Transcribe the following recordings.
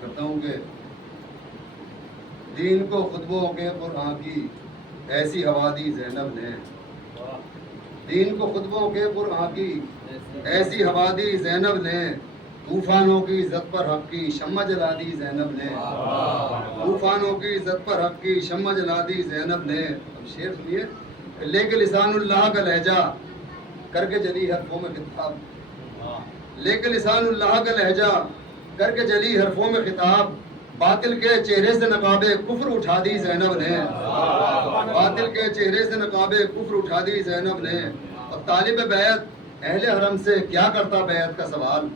کرتا ہوں کہ دین کو خطبوں کے قرآن کی ایسی ہوا دی زینب نے، دین کو خطبوں کے قرآن کی ایسی ہوا دی زینب نے، طوفانوں کی عزت پر حق کی شمع جلا دی زینب نے، طوفانوں کی عزت پر حق کی شمع جلا دی زینب نے۔ اب شعر سنیے، لے کے لسان اللہ کا لہجہ کر کے جلی حرفوں میں خطاب، لے کے لسان اللہ کا لہجہ کر کے جلی حرفوں میں خطاب، باطل کے چہرے سے نقاب کفر اٹھا دی زینب نے، باطل کے چہرے سے نقاب کفر اٹھا دی زینب نے۔ اور طالب بیعت اہل حرم سے کیا کرتا بیعت کا سوال،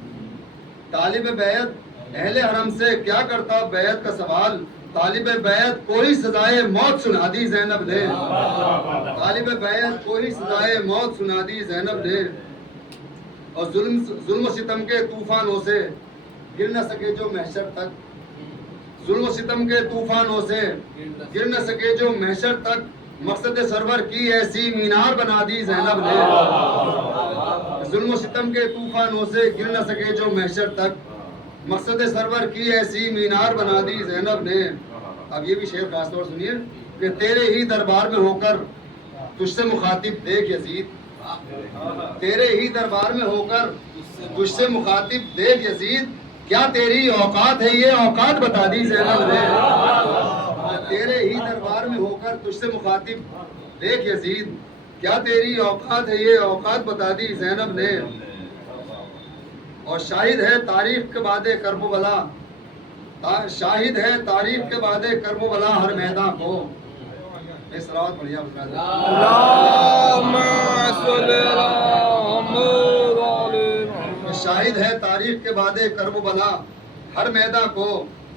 طالب بیعت اہل حرم سے کیا کرتا بیعت کا سوال، طالب بیعت کو ہی سزائے موت سنا دی زینب نے، طالب بیعت کو ہی سزائے موت سنا دی زینب نے۔ اور ظلم و ستم کے طوفانوں سے گر نہ سکے جو محشر تک، ظلم و ستم کے طوفانوں سے گر نہ سکے جو محشر تک، مقصد سرور کی ایسی مینار بنا دی زینب نے، ظلم و ستم کے طوفانوں سے گر نہ سکے جو محشر تک، مقصد سرور کی ایسی مینار بنا دی زینب نے۔ اب یہ بھی شعر خاص طور سنیے کہ تیرے ہی دربار میں ہو کر تجھ سے مخاطب دیکھ یزید، تیرے ہی دربار میں ہو کر تجھ سے مخاطب دیکھ یزید، کیا تیری اوقات ہے یہ اوقات بتا دی زینب نے، تیرے ہی دربار میں ہو کر تجھ سے مخاطب دیکھ یزید، کیا تیری اوقات ہے یہ اوقات بتا دی زینب نے۔ اور شاہد ہے تاریخ کے بعد کرب و بلا، شاہد ہے تاریخ کے بعد کرب و بلا ہر میدان کو، یہ صلوات بڑھیا بتا دیں، شاہد ہے تاریخ کے بعد کرب و بلا ہر میدان کو،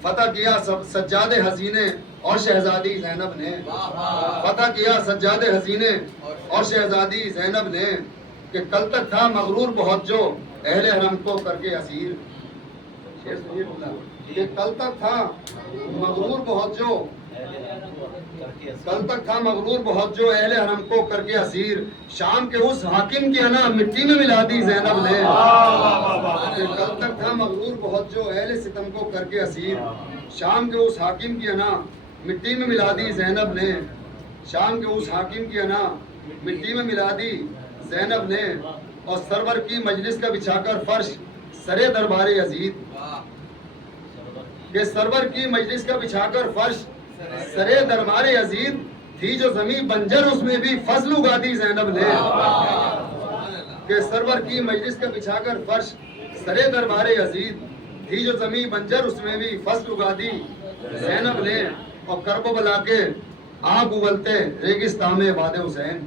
فتح کیا سجاد حسینے اور شہزادی زینب نے، فتح کیا سجاد حسینے اور شہزادی زینب نے، کہ کل تک تھا مغرور بہت جو اہل حرم کو کر کے اسیر، کہ کل تک تھا مغرور بہت جو، کل تک تھا مغرور بہت جو اہل حرم کو کر کے اسیر، شام کے اس حاکم کی انا مٹی میں ملا دی زینب نے، کہ کل تک تھا مغرور بہت جو اہل ستم کو کر کے اسیر، شام کے اس حاکم کی انا مٹی میں ملا دی زینب نے، شام کے اس حاکم کی انا مٹی میں ملا دی زینب نے۔ اور سرور کی مجلس کا بچھا کر فرش سرے دربار یزید، کہ سرور کی مجلس کا بچھا کر فرش سرے دربار یزید، تھی جو زمین بنجر اس میں بھی فضل اگا دی زینب نے، کہ سرور کی مجلس کا بچھا کر فرش سرے دربار یزید، تھی جو زمین بنجر اس میں بھی فضل اگا دی زینب نے۔ اور کرب و بلا کے آگ اگلتے ریگستان میں باد حسین،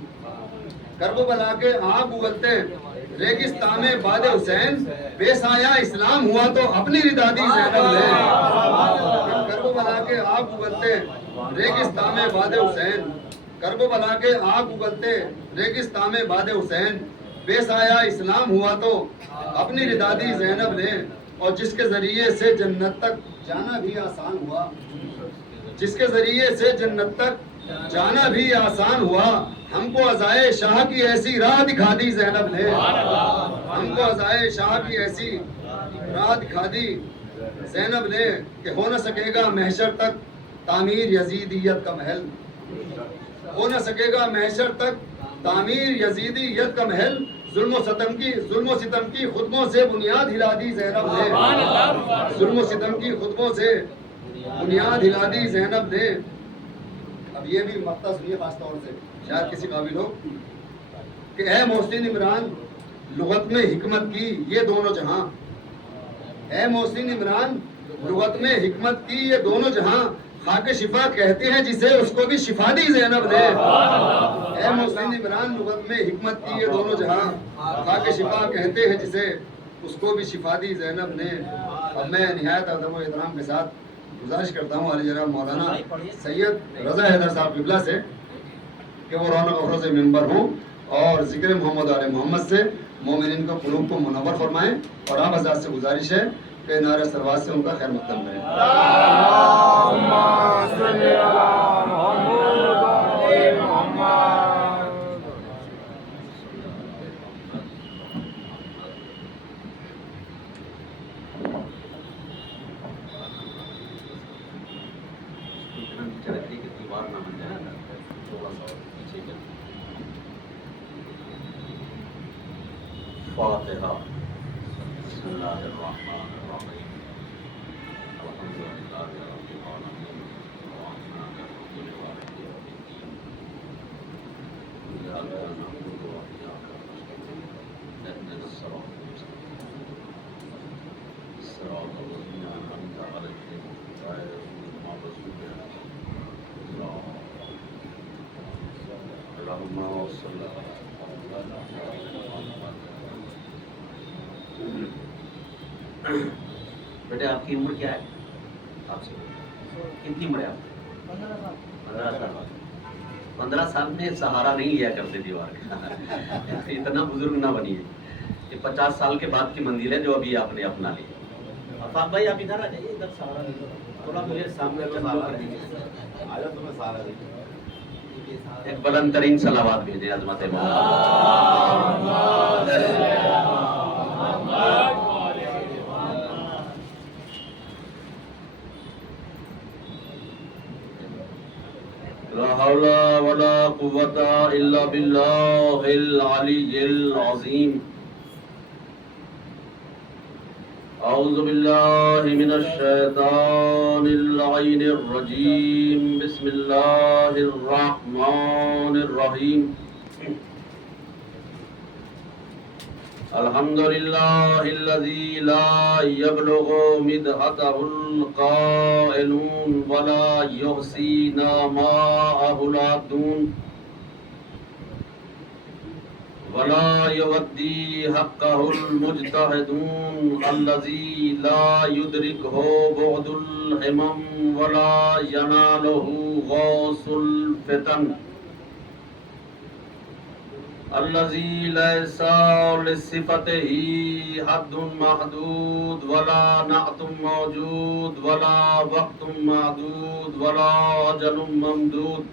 کرب و بلا کے آگ اگلتے ریگستان میں باد حسین، بے سایہ اسلام ہوا تو اپنی ردا دی زینب نے، کرب و بلا کے آگ اگلتے ریگستان میں باد حسین، کرب و بلا کے آگ اگلتے ریگستان میں باد حسین، بے سایہ اسلام ہوا تو اپنی ردا دی زینب نے۔ اور جس کے ذریعے سے جنت تک جانا بھی آسان ہوا، جس کے ذریعے سے جنت تک جانا بھی آسان ہوا، ہم کو عزائے شاہ کی ایسی راہ دکھا دی زینب نے، ہم کو عزائے شاہ کی ایسی راہ دکھا دی زینب نے، کہ ہو نہ سکے گا محشر تک تعمیر یزیدیت کا محل، ہو نہ سکے گا محشر تک تعمیر یزیدیت کا محل، ظلم و ستم کی خطبوں سے بنیاد ہلا دی زینب نے، ظلم و ستم کی خطبوں سے بنیاد ہلا دی زینب نے۔ اب یہ بھی مقطع سنیے خاص طور سے، شاید کسی قابل ہو، کہ اے محسن عمران لغت میں حکمت کی یہ دونوں جہاں، اے محسن عمران لغت میں حکمت کی یہ دونوں جہاں، خاک شفا کہتے ہیں جسے اس کو بھی شفا دی زینب نے، اے محسن عمران لغت میں حکمت کی یہ دونوں جہاں، خاک شفا کہتے ہیں جسے اس کو بھی شفا دی زینب نے۔ اب میں نہایت ادب و احترام کے ساتھ گزارش کرتا ہوں علی جناب مولانا سید رضا حیدر صاحب قبلہ سے کہ وہ رونق افروز ممبر ہوں اور ذکر محمد آل محمد سے مومنین کو قلوب کو منور فرمائیں، اور آپ حضرات سے گزارش ہے کہ نعرہ سروات سے ان کا خیر مقدم کریں۔ الفاتحہ. بسم اللہ الرحمن الرحیم. الحمد للہ رب العالمین الرحمن الرحیم مالک یوم الدین. ایاک نعبد و ایاک نستعین. اهدنا الصراط المستقیم صراط الذین انعمت علیہم غیر المغضوب علیہم ولا الضالین. اللہم صل علی بیٹے. آپ کی عمر کیا ہے؟ آپ سے کتنی عمر ہے آپ کی؟ 15 سال. 15 سال میں سہارا نہیں لیا کرتے دیوار کا. اتنا بزرگ نہ بنیے. یہ 50 سال کے بعد کی منزل ہے جو ابھی آپ نے اپنا لی. آفاق بھائی آپ ادھر آ جائیے. ادھر سہارا تھوڑا مجھے سامنے ایک بلند ترین صلوات بھیجیں عظمت مولا. لا حول ولا قوة إلا بالله العلي العظيم. أعوذ بالله من الشيطان اللعين الرجيم. بسم الله الرحمن الرحيم. الحمد لله الذي لا يبلغ مدحته القائلون ولا يحصي نعماءه العادون ولا يودي حقه المجتهدون الذي لا يدركه بعد الهمم ولا يناله غوص الفتن الذي ليس لصفته حد محدود ولا نعت موجود ولا وقت معدود ولا أجل ممدود.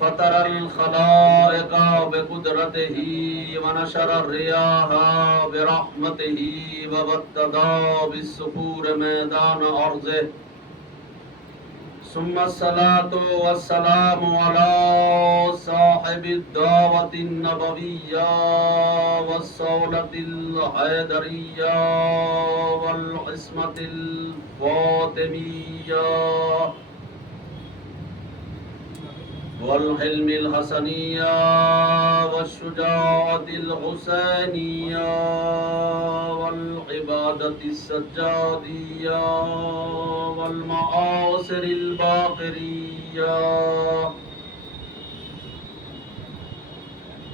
فطر الخلائق بقدرته ونشر الرياح برحمته وابتدى بالصخور ميدان أرضه. ثم الصلاة والسلام على صاحب الدعوة النبوية والصولة الحيدرية والعصمة الفاطمية والحلم الحسنية والشجاعة الحسينية والعبادة السجادية والمعاصر الباقرية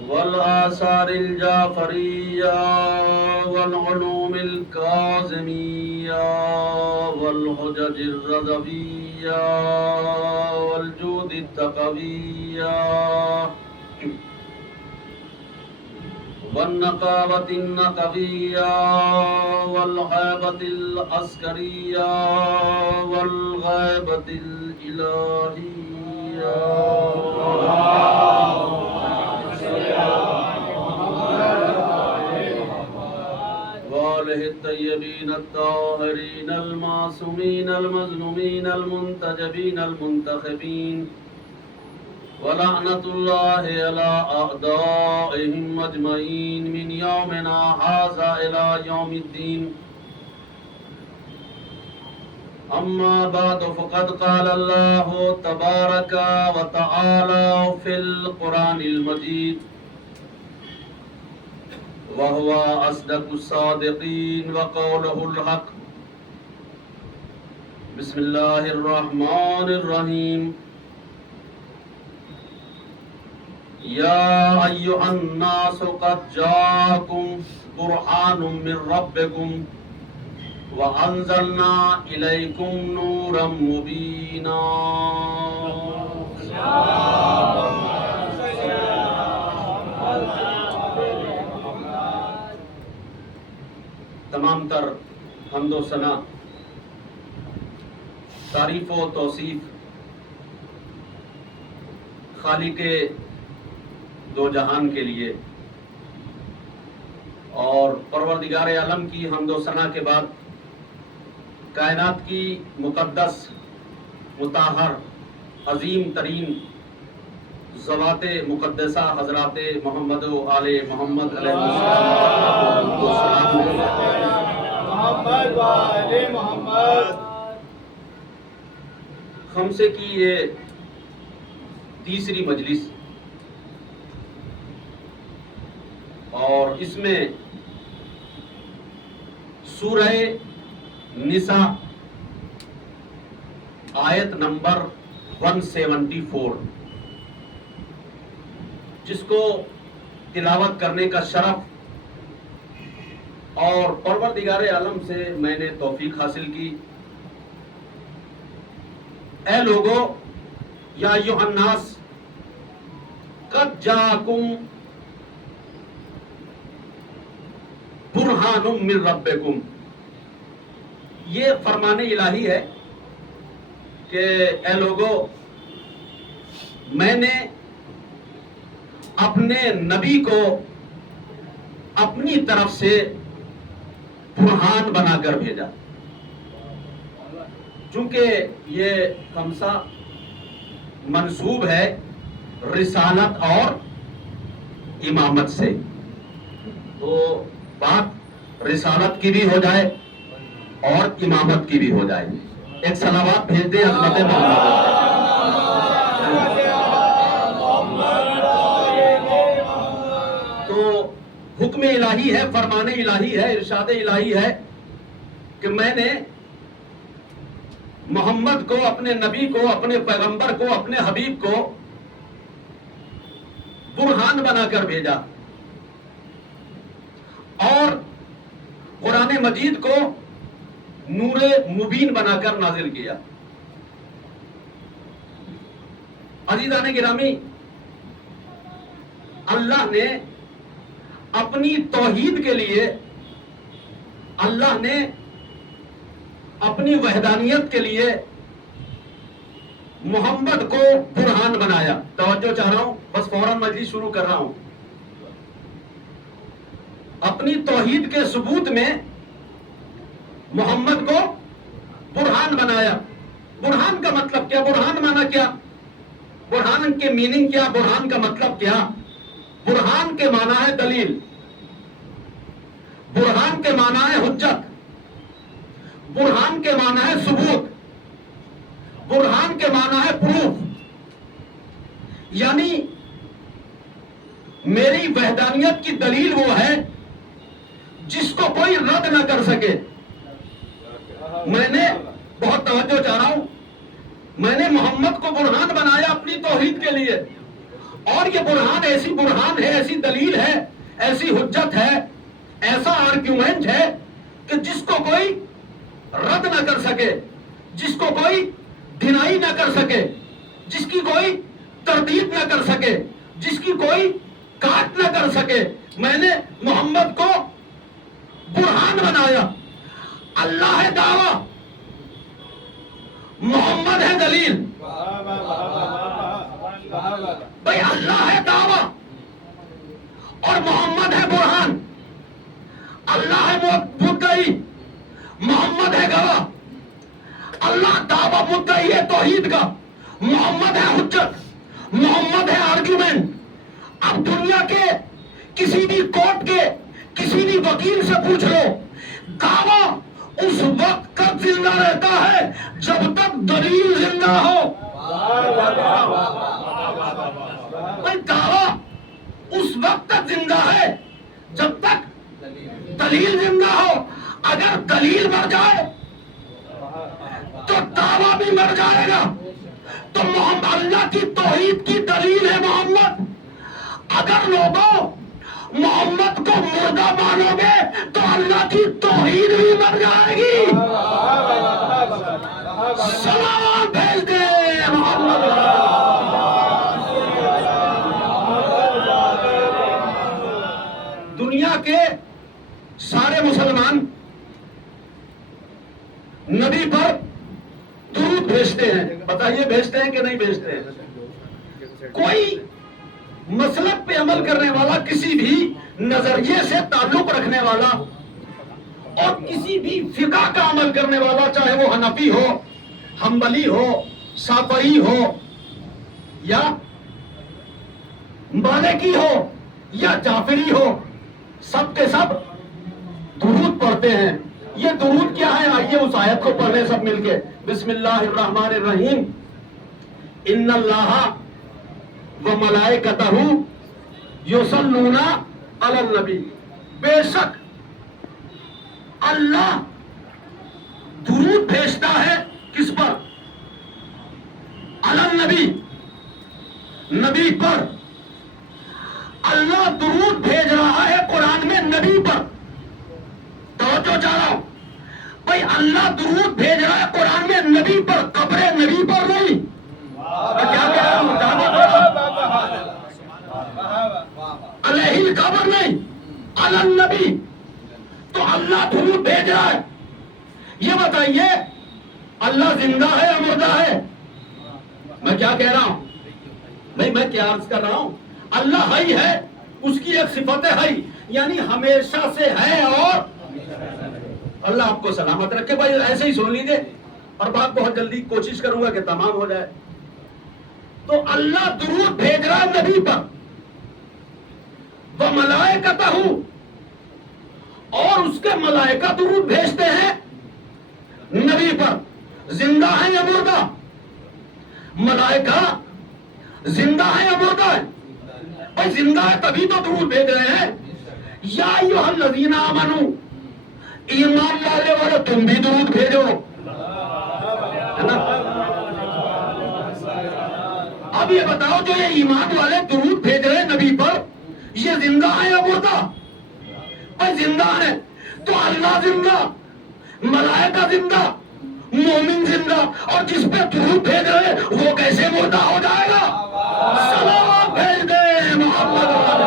والآثار الجعفرية والعلوم الكاظمية والحجج الرضوية والجود التقوية والنقابة النقوية والغيبة العسكرية والغيبة الإلهية وآله الطيبين الطاهرين المعصومين المظلومين المنتجبين المنتخبين ولعنة الله على أعدائهم أجمعين من يومنا هذا إلى يوم الدين. أما بعد فقد قال الله تبارك وتعالى في القرآن المجيد وهو أصدق الصادقين وقوله الحق. بسم الله الرحمن الرحيم. يا أيها الناس قد جاءكم برهان من ربكم وأنزلنا إليكم نورا مبينا. تمام تر حمد و ثنا، تعریف و توصیف خالق دو جہان کے لیے اور پروردگار عالم کی حمد و ثنا کے بعد کائنات کی مقدس، مطہر، عظیم ترین ذوات مقدسہ حضرات محمد و آل محمد علیہ السلام کو سلام محمد و آل محمد۔ خمسے کی یہ تیسری مجلس اور اس میں سورہ نساء آیت نمبر 174 جس کو تلاوت کرنے کا شرف اور پروردگار عالم سے میں نے توفیق حاصل کی۔ اے لوگو، یا ایھا الناس قد جاءکم برہان من ربکم، یہ فرمان الہی ہے کہ اے لوگو، میں نے اپنے نبی کو اپنی طرف سے برہان بنا کر بھیجا۔ چونکہ یہ خمسہ منسوب ہے رسالت اور امامت سے، تو بات رسالت کی بھی ہو جائے اور امامت کی بھی ہو جائے۔ ایک صلوات بھیج دیں حضرت محمد۔ تو حکم الہی ہے، فرمان الہی ہے، ارشاد الہی ہے کہ میں نے محمد کو، اپنے نبی کو، اپنے پیغمبر کو، اپنے حبیب کو برہان بنا کر بھیجا اور قرآن مجید کو نور مبین بنا کر نازل کیا۔ عزیزان گرامی، اللہ نے اپنی توحید کے لیے، اللہ نے اپنی وحدانیت کے لیے محمد کو برہان بنایا۔ توجہ چاہ رہا ہوں، بس فوراً مجلس شروع کر رہا ہوں۔ اپنی توحید کے ثبوت میں محمد کو برہان بنایا۔ برہان کا مطلب کیا؟ برہان مانا کیا؟ برہان کے میننگ کیا؟ برہان کا مطلب کیا؟ برہان کے معنی ہے دلیل، برہان کے معنی ہے حجت، برہان کے معنی ہے ثبوت، برہان کے معنی ہے پروف۔ یعنی میری وحدانیت کی دلیل وہ ہے جس کو کوئی رد نہ کر سکے۔ میں نے بہت توجہ چاہ رہا ہوں، میں نے محمد کو برہان بنایا اپنی توحید کے لیے، اور یہ برہان ایسی برہان ہے، ایسی دلیل ہے، ایسی حجت ہے، ایسا آرگیومنٹ ہے کہ جس کو کوئی رد نہ کر سکے، جس کو کوئی ڈینائی نہ کر سکے، جس کی کوئی تردید نہ کر سکے، جس کی کوئی کاٹ نہ کر سکے۔ میں نے محمد کو برہان بنایا۔ اللہ ہے دعویٰ، محمد ہے دلیل۔ بھائی اللہ ہے دعویٰ اور محمد ہے برہان۔ اللہ ہے مدعی، محمد ہے گواہ۔ اللہ دعویٰ مدعی ہے توحید کا، محمد ہے حجت، محمد ہے آرگیومنٹ۔ اب دنیا کے کسی بھی کورٹ کے کسی بھی وکیل سے پوچھ لو، دعویٰ اس وقت تک زندہ رہتا ہے جب تک دلیل زندہ ہو۔ دعویٰ اس وقت تک زندہ ہے جب تک دلیل زندہ ہو۔ اگر دلیل مر جائے تو دعویٰ بھی مر جائے گا۔ تو محمد اللہ کی توحید کی دلیل ہے محمد۔ اگر لوگوں محمد کو مردہ مانو گے تو اللہ کی توحید بھی مر جائے گی۔ سلام بھیج دے محمد۔ دنیا کے سارے مسلمان نبی پر درود بھیجتے ہیں، بتائیے بھیجتے ہیں کہ نہیں بھیجتے ہیں؟ کوئی مسلک پہ عمل کرنے والا، کسی بھی نظریے سے تعلق رکھنے والا اور کسی بھی فقہ کا عمل کرنے والا، چاہے وہ حنفی ہو، حنبلی ہو، شافعی ہو یا مالکی ہو یا جعفری ہو، سب کے سب درود پڑھتے ہیں۔ یہ درود کیا ہے؟ آئیے اس آیت کو پڑھ لیں سب مل کے۔ بسم اللہ الرحمن الرحیم، ان اللہ و ملائکتہ یصلون علی النبی، بے شک اللہ درود بھیجتا ہے کس پر؟ علی النبی، نبی پر۔ اللہ درود بھیج رہا ہے قرآن میں نبی پر۔ توجہ چاہ رہا ہوں بھائی، اللہ درود بھیج رہا ہے قرآن میں نبی پر، قبر نبی پر نہیں۔ میں کیا کہہ رہا ہوں؟ علیہ القبر نہیں، علی النبی۔ تو اللہ درود بھیج رہا ہے۔ یہ بتائیے اللہ زندہ ہے یا مردہ ہے؟ میں کیا کہہ رہا ہوں بھائی، میں کیا عرض کر رہا ہوں؟ اللہ حی ہے، اس کی ایک صفت ہے حی، یعنی ہمیشہ سے ہے۔ اور اللہ آپ کو سلامت رکھے بھائی، ایسے ہی سن لیجیے اور بات بہت جلدی کوشش کروں گا کہ تمام ہو جائے۔ تو اللہ درود بھیج رہا ہے نبی پر، وَمَلَائِکَتَہُ، اور اس کے ملائکہ درود بھیجتے ہیں نبی پر۔ زندہ ہے یا مردہ؟ ملائکہ زندہ ہے یا مردہ ہے؟ بھائی زندہ ہے تبھی تو درود بھیج رہے ہیں۔ یا ایھا الذین آمنوا، ایمان لانے والے تم بھی درود بھیجو، ہے نا؟ اب یہ بتاؤ جو یہ ایمان والے درود بھیج رہے ہیں نبی پر، یہ زندہ ہے یا مردہ؟ بھائی زندہ ہے، تو اللہ زندہ، ملائکہ زندہ، مومن زندہ، اور جس پہ درود بھیج رہے ہیں وہ کیسے مردہ ہو جائے گا؟ سلام بھیج دے محمد والے۔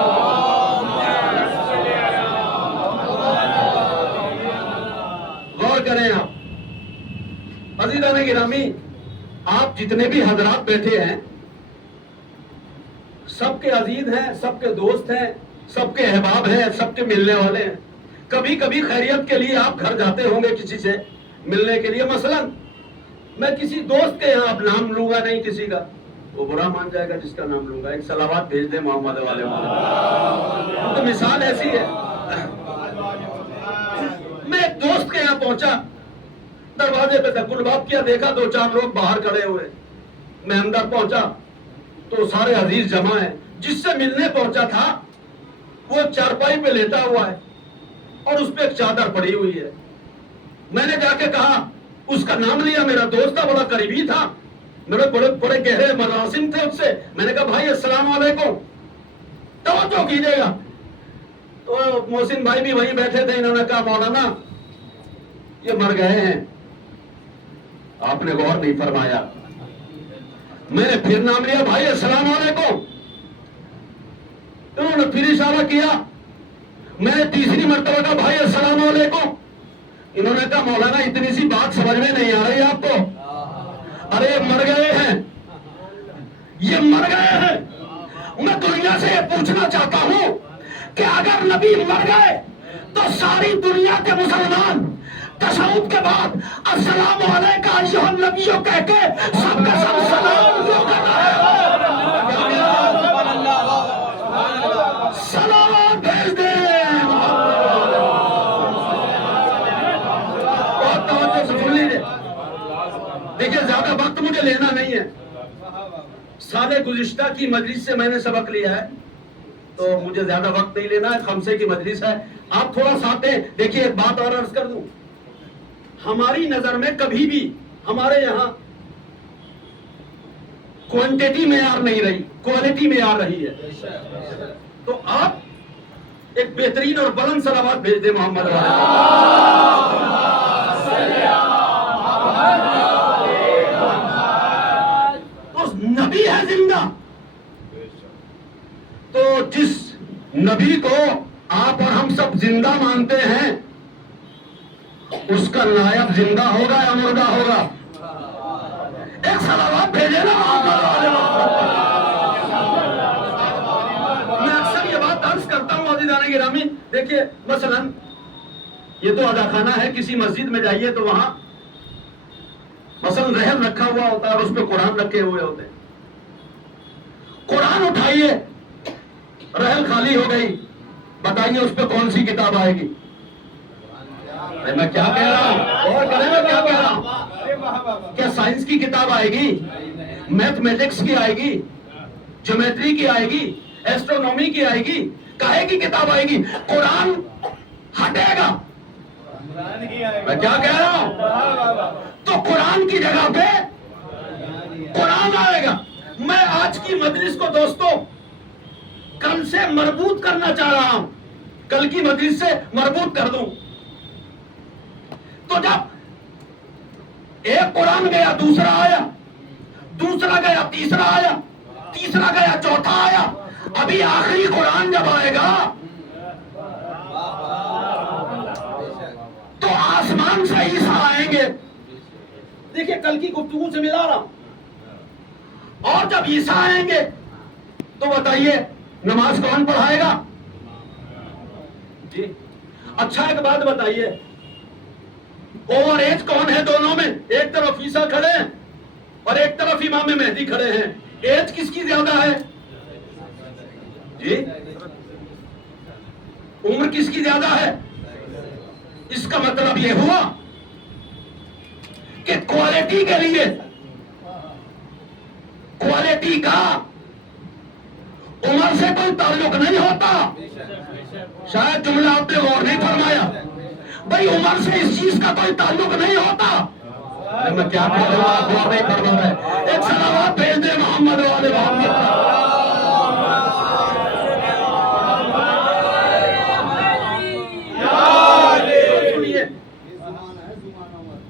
غور کریں آپ عزیزان گرامی، آپ جتنے بھی حضرات بیٹھے ہیں سب کے عزیز ہیں، سب کے دوست ہیں، سب کے احباب ہیں، سب کے ملنے والے ہیں۔ کبھی کبھی خیریت کے لیے آپ گھر جاتے ہوں گے کسی سے ملنے کے لیے، مثلا میں کسی دوست کے یہاں اب نام لوں گا نہیں کسی کا، وہ برا مان جائے گا جس کا نام لوں گا، ایک صلوات بھیج دیں محمد والے محمد۔ تو مثال ایسی ہے، میں ایک دوست کے یہاں پہنچا، دروازے پہ تک گلباب کیا، دیکھا دو چار لوگ باہر کھڑے ہوئے، میں اندر پہنچا تو سارے عزیز جمع ہیں۔ جس سے ملنے پہنچا تھا وہ چارپائی پہ لیٹا ہوا ہے اور اس پہ ایک چادر پڑی ہوئی ہے۔ میں نے جا کے کہا، اس کا نام لیا، میرا دوست تھا، بڑا قریبی تھا، میرے بڑے گہرے مراسم تھے اس سے۔ میں نے کہا بھائی السلام علیکم، توجہ کیجیے گا۔ تو محسن بھائی بھی وہیں بیٹھے تھے، انہوں نے کہا مولانا یہ مر گئے ہیں۔ آپ نے غور نہیں فرمایا، میں نے پھر نام لیا، بھائی السلام علیکم، انہوں نے پھر اشارہ کیا، میں نے تیسری مرتبہ کہا بھائی السلام علیکم، انہوں نے کہا مولانا اتنی سی بات سمجھ میں نہیں آ رہی آپ کو؟ ارے مر گئے ہیں، یہ مر گئے ہیں۔ میں دنیا سے یہ پوچھنا چاہتا ہوں کہ اگر نبی مر گئے تو ساری دنیا کے مسلمان تشہد کے بعد السلام علیکم ایھا النبی کہہ کے سب کا سب سلام کیوں کر رہے ہیں؟ سلام بھیج دیں۔ بہت توجہ سے سن لیجیے، دیکھیے زیادہ وقت مجھے لینا نہیں ہے، سال گزشتہ کی مجلس سے میں نے سبق لیا ہے تو مجھے زیادہ وقت نہیں لینا ہے، خمسے کی مجلس ہے، آپ تھوڑا ساتھ دیں۔ دیکھیے ایک بات اور عرض کر دوں، ہماری نظر میں کبھی بھی ہمارے یہاں کوانٹیٹی معیار نہیں رہی، کوالٹی معیار رہی ہے۔ تو آپ ایک بہترین اور بلند صلوات بھیج دیں محمد والے۔ تو نبی ہے زندہ، تو جس نبی کو آپ اور ہم سب زندہ مانتے ہیں اس کا نائب زندہ ہوگا یا مردہ ہوگا؟ ایک صلوات بھیجے نا محمد والے۔ میں اکثر یہ بات عرض کرتا ہوں عزیزان گرامی، دیکھیے مثلا یہ تو ادا خانہ ہے، کسی مسجد میں جائیے تو وہاں مثلا رحم رکھا ہوا ہوتا ہے اور اس پہ قرآن رکھے ہوئے ہوتے ہیں۔ قرآن اٹھائیے رحل خالی ہو گئی، بتائیے اس پہ کون سی کتاب آئے گی؟ میں کیا کہہ رہا ہوں اور کریں میں کیا کہہ رہا ہوں؟ کیا سائنس کی کتاب آئے گی؟ میتھمیٹکس کی آئے گی؟ جیومیٹری کی آئے گی؟ ایسٹرونومی کی آئے گی؟ کاہے کی کتاب آئے گی؟ قرآن ہٹے گا؟ میں کیا کہہ رہا ہوں؟ تو قرآن کی جگہ پہ قرآن آئے گا۔ میں آج کی مجلس کو دوستو کل سے مربوط کرنا چاہ رہا ہوں، کل کی مجلس سے مربوط کر دوں۔ تو جب ایک قرآن گیا دوسرا آیا، دوسرا گیا تیسرا آیا، تیسرا گیا چوتھا آیا، ابھی آخری قرآن جب آئے گا تو آسمان سے عیسیٰ آئیں گے۔ دیکھیں کل کی گفتگو سے ملا رہا ہوں۔ اور جب عیسیٰ آئیں گے تو بتائیے نماز کون پڑھائے گا؟ جی اچھا ایک بات بتائیے، اوور ایج کون ہے دونوں میں؟ ایک طرف عیسیٰ کھڑے ہیں اور ایک طرف امام مہدی کھڑے ہیں، ایج کس کی زیادہ ہے؟ جی عمر کس کی زیادہ ہے؟ اس کا مطلب یہ ہوا کہ کوالٹی کے لیے، کوالٹی کا عمر سے کوئی تعلق نہیں ہوتا۔ شاید جملہ آپ نے غور نہیں فرمایا، بھائی عمر سے اس چیز کا کوئی تعلق نہیں ہوتا۔ میں کیا کہہ رہا ہوں آپ غور نہیں فرما رہے؟ ایک صلوات بھیج دے محمد والے محمد۔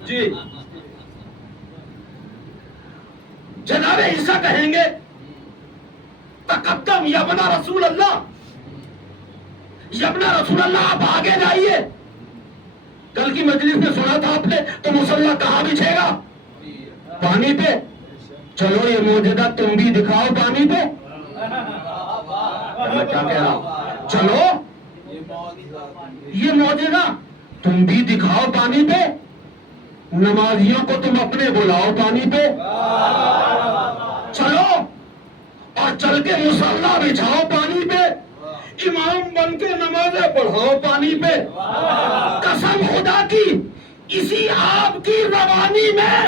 جی جناب عیسیٰ کہیں گے تقدم یا ابن رسول اللہ، یا ابن رسول اللہ آپ آگے جائیے۔ کل کی مجلس میں سنا تھا آپ نے، تو مصلی کہاں بچھے گا؟ پانی پہ۔ چلو یہ معجزہ تم بھی دکھاؤ پانی پہ۔ میں کیا کہہ رہا ہوں؟ چلو یہ معجزہ تم بھی دکھاؤ پانی پہ، نمازیوں کو تم اپنے بلاؤ پانی پہ، چلو اور چل کے مصلی بچھاؤ پانی پہ، امام بن کے نمازیں پڑھاؤ پانی پہ۔ قسم خدا کی اسی آپ کی روانی میں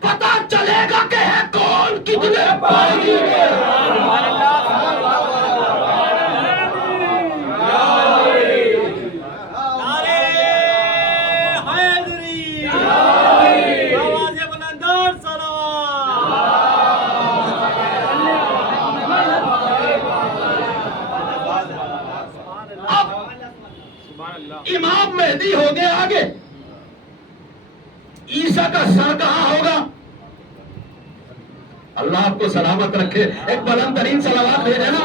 پتہ چلے گا کہ ہے کون کتنے پانی میں۔ امام مہدی ہو گئے آگے، عیسیٰ کا سر کہاں ہوگا؟ اللہ آپ کو سلامت رکھے، ایک بلند ترین صلوات بھیجے نا۔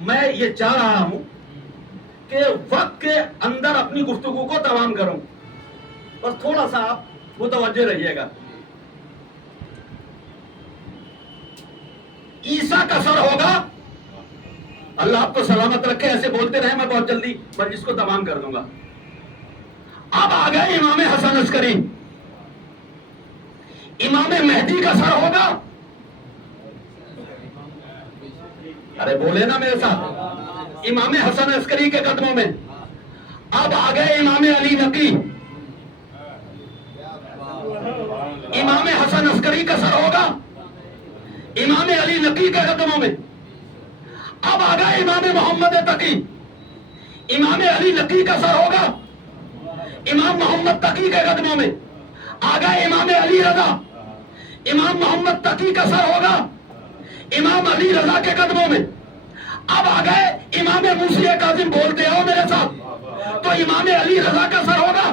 میں یہ چاہ رہا ہوں کہ وقت کے اندر اپنی گفتگو کو تمام کروں، اور تھوڑا سا آپ متوجہ رہیے گا۔ عیسیٰ کا سر ہوگا، اللہ آپ کو سلامت رکھے، ایسے بولتے رہے، میں بہت جلدی مجلس کو تمام کر دوں گا۔ اب آ گئے امام حسن عسکری، امام مہدی کا سر ہوگا، ارے بولے نا میرے ساتھ، امام حسن عسکری کے قدموں میں۔ اب آ گئے امام علی نقی، امام حسن عسکری کا سر ہوگا امام علی نقی کے قدموں میں۔ اب آ گئے امام محمد تقی، امام علی نقی کا سر ہوگا امام محمد تقی کے قدموں میں۔ آ گئے امام علی رضا، امام محمد تقی کا سر ہوگا امام علی رضا کے قدموں میں۔ اب آ گئے امام موسی کاظم، بولتے ہو میرے ساتھ، تو امام علی رضا کا سر ہوگا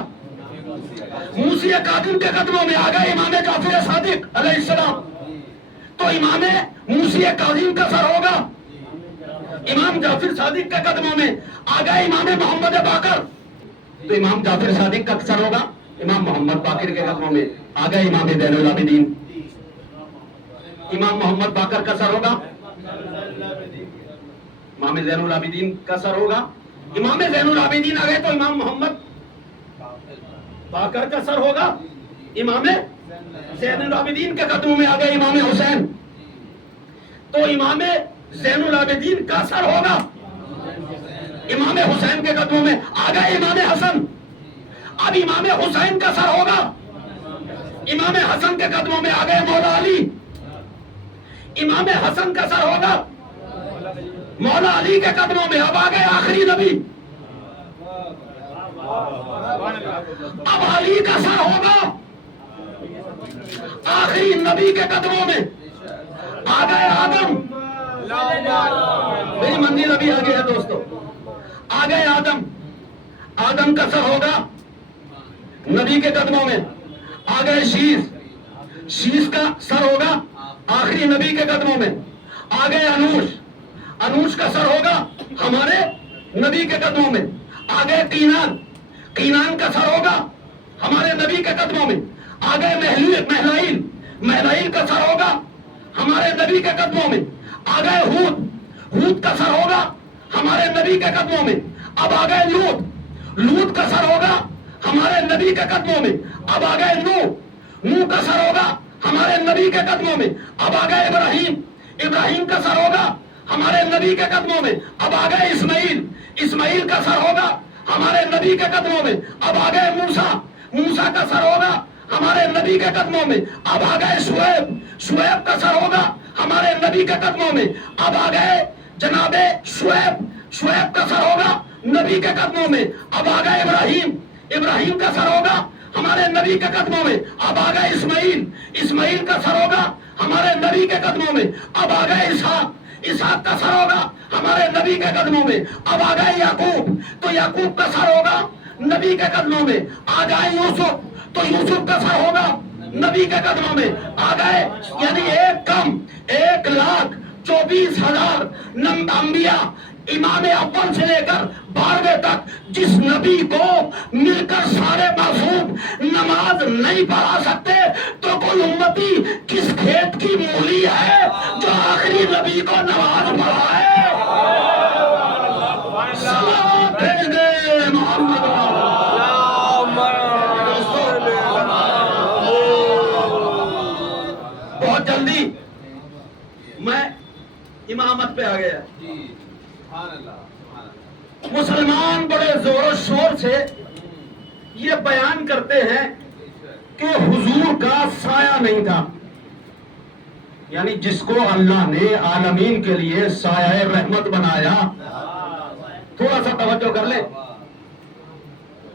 موسی کاظم کے قدموں میں۔ آ گئے امام جعفر صادق علیہ السلام، تو امام موسی کاظم کا سر ہوگا امام جعفر صادق کے قدموں میں۔ آ گئے امام محمد باقر، تو امام جعفر صادق کا سر ہوگا امام محمد باقر کے قدموں میں آ گئے امام زین العابدین. امام محمد باقر کا سر ہوگا, امام زین العابدین کا سر ہوگا. امام زین العابدین آ گئے تو امام محمد باقر کا سر ہوگا. امام زین العابدین کے قدموں میں آ گئے امام حسین, تو امام زین العابدین کا سر ہوگا. امام حسین کے قدموں میں آ گئے امام حسن, اب امام حسین کا سر ہوگا. امام حسن کے قدموں میں آ گئے مولا علی, امام حسن کا سر ہوگا. مولا علی کے قدموں میں اب آ گئے آخری نبی, اب علی کا سر ہوگا. آخری نبی کے قدموں میں آ گئے آدم, میری منزل ابھی آگے ہے دوستو, آ گئے آدم. آدم کا سر ہوگا نبی کے قدموں میں. آ گئے شیش, شیش کا سر ہوگا آخری نبی کے قدموں میں. آ گئے انوش, انوش کا سر ہوگا ہمارے نبی کے قدموں میں. آ گئے قینان, قینان کا سر ہوگا ہمارے نبی کے قدموں میں. آ گئے مہلائیل, مہلائیل کا سر ہوگا ہمارے نبی کے قدموں میں. آ گئے ہود, ہود کا سر ہوگا ہمارے نبی کے قدموں میں. اب آ گئے لوط, لوط کا سر ہوگا ہمارے نبی کے قدموں میں. اب آ گئے نوح, نوح کا سر ہوگا ہمارے نبی کے قدموں میں. اب آ گئے ابراہیم, ابراہیم کا سر ہوگا ہمارے نبی کے قدموں میں. اب آ گئے اسماعیل, اسماعیل کا سر ہوگا ہمارے نبی کے قدموں میں. اب آ گئے موسیٰ, موسیٰ کا سر ہوگا ہمارے نبی کے قدموں میں. اب آ گئے شعیب, شعیب کا سر ہوگا ہمارے نبی کے قدموں میں. اب آ گئے جناب شعیب, شعیب کا سر ہوگا نبی کے قدموں میں. اب آ گئے ابراہیم, ابراہیم کا سر ہوگا ہمارے نبی کے قدموں میں. اب آ گئے اسماعیل, اسماعیل کا سر ہوگا ہمارے نبی کے قدموں میں. اب آ گئے اسحاق, اسحاق کا سر ہوگا ہمارے نبی کے قدموں میں. اب آ گئے یعقوب, تو یعقوب کا سر ہوگا نبی کے قدموں میں. آ گئے یوسف, تو یوسف کا سر ہوگا نبی کے قدموں میں. آ گئے یعنی ایک کم 1,24,000 انبیاء امام اول سے لے کر 12ویں تک, جس نبی کو مل کر سارے معصوم نماز نہیں پڑھا سکتے, تو کوئی امتی کس کھیت کی مولی ہے جو آخری نبی کو نماز پڑھائے. صلوات بھیج دے محمد. بہت جلدی میں امامت پہ آ گیا. مسلمان بڑے زور و شور سے یہ بیان کرتے ہیں کہ حضور کا سایہ نہیں تھا, یعنی جس کو اللہ نے عالمین کے لیے سایہ رحمت بنایا. تھوڑا سا توجہ کر لیں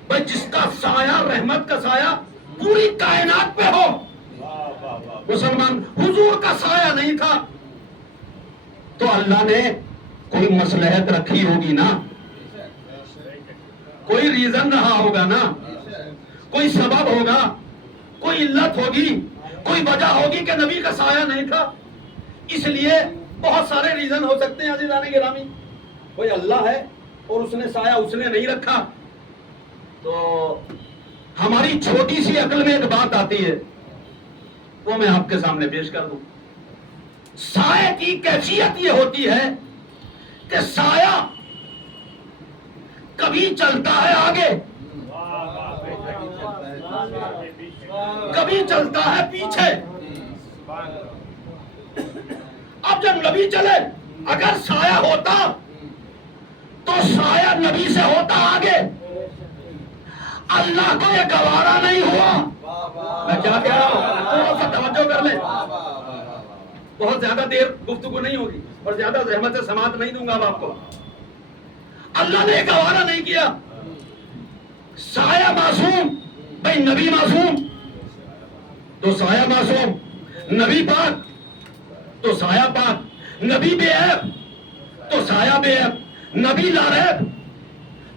بھائی, جس کا سایہ رحمت کا سایہ پوری کائنات پہ ہو, مسلمان حضور کا سایہ نہیں تھا, تو اللہ نے کوئی مصلحت رکھی ہوگی نا, کوئی ریزن رہا ہوگا نا, کوئی سبب ہوگا, کوئی علت ہوگی, کوئی وجہ ہوگی کہ نبی کا سایہ نہیں تھا. اس لیے بہت سارے ریزن ہو سکتے ہیں عزیزان گرامی. کوئی اللہ ہے اور اس نے سایہ اس نے نہیں رکھا, تو ہماری چھوٹی سی عقل میں ایک بات آتی ہے, وہ میں آپ کے سامنے پیش کر دوں. سایہ کی کیفیت یہ ہوتی ہے کہ سایہ کبھی چلتا ہے آگے, کبھی چلتا ہے پیچھے. اب جب نبی چلے, اگر سایہ ہوتا تو سایہ نبی سے ہوتا آگے. اللہ کو یہ گوارا نہیں ہوا. میں کیا کہہ رہا ہوں, تھوڑا سا توجہ کر لیں. بہت زیادہ دیر گفتگو نہیں ہوگی اور زیادہ زحمت سے سماعت نہیں دوں گا اب آپ کو. اللہ نے گوارا نہیں کیا. سایہ معصوم, بھائی نبی معصوم تو سایہ معصوم, نبی پاک تو سایہ پاک, نبی بے عیب تو سایہ بے عیب, نبی لاریب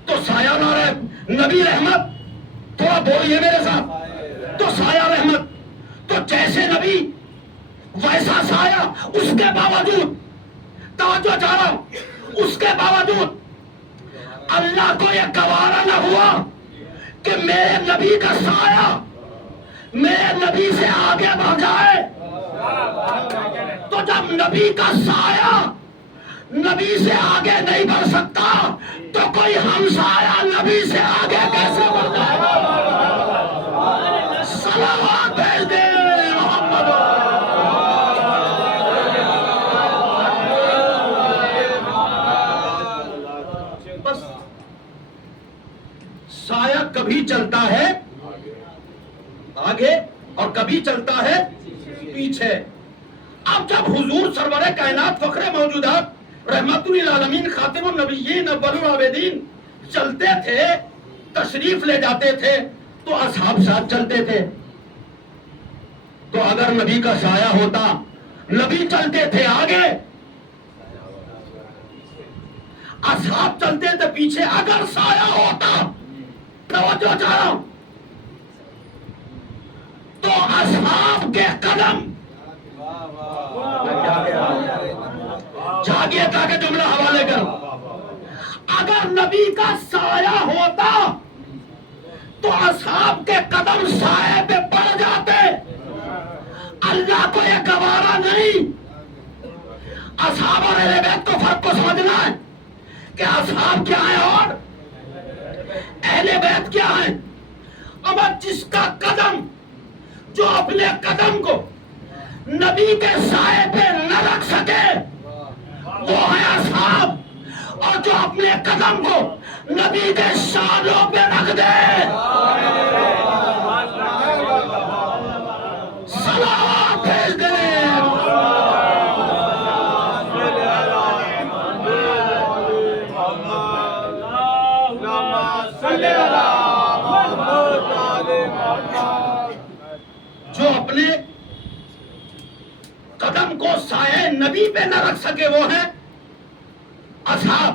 تو سایہ لاریب, نبی رحمت, تھوڑا بولیے میرے ساتھ, تو سایہ رحمت. تو جیسے نبی ویسا سایہ, اس کے باوجود, توجہ چاہ رہا ہوں, اس کے باوجود اللہ کو یہ گوارا نہ ہوا کہ میرے نبی کا سایہ میرے نبی سے آگے بڑھ جائے. تو جب نبی کا سایہ نبی سے آگے نہیں بڑھ سکتا تو کوئی ہمسایہ نبی سے آگے کیسے بڑھ جائے گا؟ صلوات بھیج دے محمد. بس سایہ کبھی چلتا ہے آگے اور کبھی چلتا ہے پیچھے. اب جب حضور سرور کائنات فخر موجودات رحمت للعالمین خاتم النبیین اول العابدین چلتے تھے تشریف لے جاتے تھے تو اصحاب ساتھ چلتے تھے. تو اگر نبی کا سایہ ہوتا نبی چلتے تھے آگے اصحاب چلتے تھے پیچھے. اگر سایہ ہوتا توجہ چاہ رہا ہوں تو اصحاب کے قدم جاگیتا کے جملہ حوالے کرو. اگر نبی کا سایہ ہوتا تو اصحاب کے قدم سائے پہ پڑ جاتے. اللہ کو یہ گوارا نہیں. اصحاب اور اہل بیت کو فرق کو سمجھنا ہے کہ اصحاب کیا ہیں اور اہل بیت کیا ہیں. اب جس کا قدم جو اپنے قدم کو نبی کے سائے پہ نہ رکھ سکے وہ ہے اصحاب, اور جو اپنے قدم کو نبی کے شانوں پہ رکھ دے صلوات بھیج دے. جو اپنے قدم کو سائے نبی پہ نہ رکھ سکے وہ ہیں اصحاب,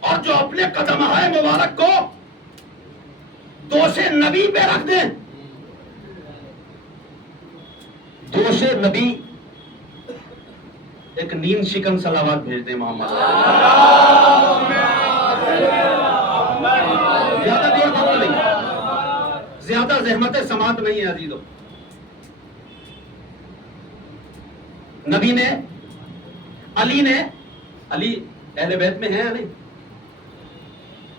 اور جو اپنے قدم ہے مبارک کو دوش نبی پہ رکھ دیں. دوش نبی ایک نیند شکن صلوات بھیج دیں محمد. زیادہ دیر بابا نہیں, زیادہ زحمت سماعت نہیں ہے عزیزو. نبی نے علی اہل بیت میں ہے یا نہیں